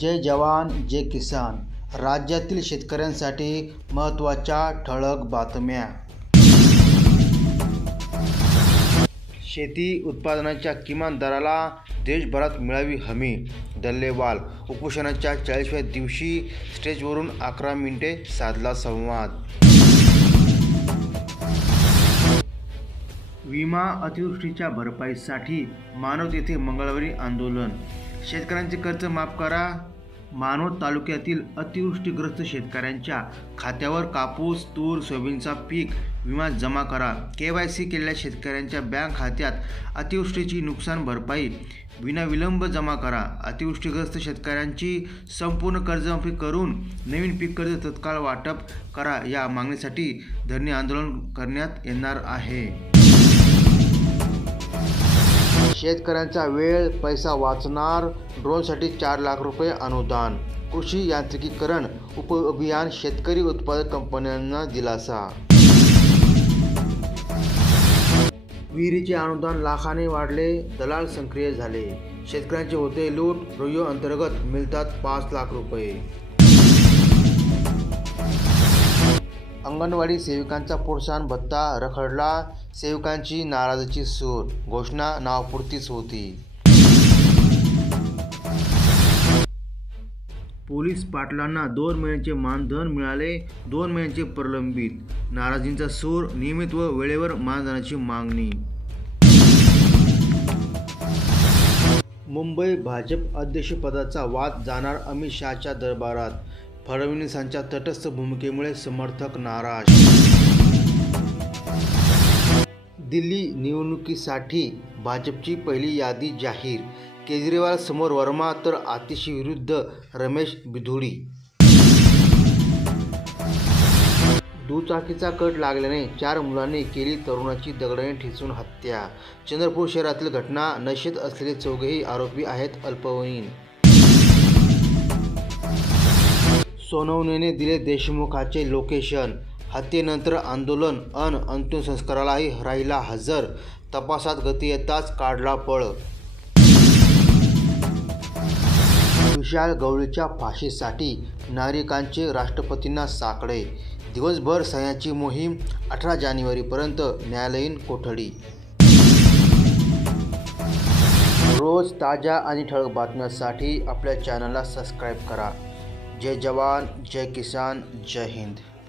जय जवान जय किसान. राज्यातील शेतकऱ्यांसाठी महत्त्वाच्या ठळक बातम्या. शेती उत्पादनाच्या किमान दराला देशभरात मिळावी हमी. डल्लेवाल उपोषणाच्या 40व्या दिवशी स्टेजवरून 11 मिनिटे साधला संवाद. विमा अतिवृष्टीच्या भरपाईसाठी मानवत येथे मंगळवारी आंदोलन. शेतकऱ्यांचे कर्ज माफ करा. मानवत तालुक्यातील अतिवृष्टीग्रस्त शेतकऱ्यांच्या खात्यावर कापूस, तूर, सोयाबीनचा पीक विमा जमा करा. KYC केलेल्या शेतकऱ्यांच्या बँक खात्यात अतिवृष्टीची नुकसान भरपाई विनाविलंब जमा करा. अतिवृष्टीग्रस्त शेतकऱ्यांची संपूर्ण कर्जमाफी करून नवीन पीक कर्ज तत्काळ वाटप करा. या मागणीसाठी धरणे आंदोलन करण्यात येणार आहे. शेतकऱ्यांचा वेळ पैसा वाचणार. ड्रोनसाठी 4 लाख रुपये अनुदान. कृषी यांत्रिकीकरण उपअभियान शेतकरी उत्पादक कंपन्यांना दिलासा. विहिरीचे अनुदान लाखाने वाढले. दलाल सक्रिय झाले. शेतकऱ्यांचे होते लूट. रोयो अंतर्गत मिळतात 5 लाख रुपये. अंगणवाडी सेविकांचा प्रोत्साहन भत्ता रखडला. सेविकांची नाराजीची सूर. घोषणा नावापुरतीच होती. पोलीस पाटलांना 2 महिन्यांचे मानधन मिळाले. 2 महिन्यांचे प्रलंबित. नाराजींचा सूर. नियमित व वेळेवर मानधनाची मागणी. मुंबई भाजप अध्यक्षपदाचा वाद जाणार अमित शहाच्या दरबारात. फडणवीसांच्या तटस्थ भूमिकेमुळे समर्थक नाराज. दिल्ली निवडणुकीसाठी भाजपची पहिली यादी जाहीर. केजरीवाल समोर वर्मा तर आतिशी विरुद्ध रमेश बिधुडी. दुचाकीचा कट लागल्याने 4 मुलांनी केली तरुणाची दगडाने ठेचून हत्या. चंद्रपूर शहरातील घटना. नशेत असलेले 4ही आरोपी आहेत अल्पवयीन. सोनवणेने दिले देशमुखाचे लोकेशन. हत्येनंतर आंदोलन अन अंतिम संस्कारालाही राहिला हजर. तपासात गती येताच काढला पळ. विशाल गवळीच्या फाशीसाठी नागरिकांचे राष्ट्रपतींना साकडे. दिवसभर सह्यांची मोहीम. 18 जानेवारीपर्यंत न्यायालयीन कोठडी. रोज ताज्या आणि ठळक बातम्यांसाठी आपल्या चॅनलला सबस्क्राईब करा. जय जवान जय किसान जय हिंद.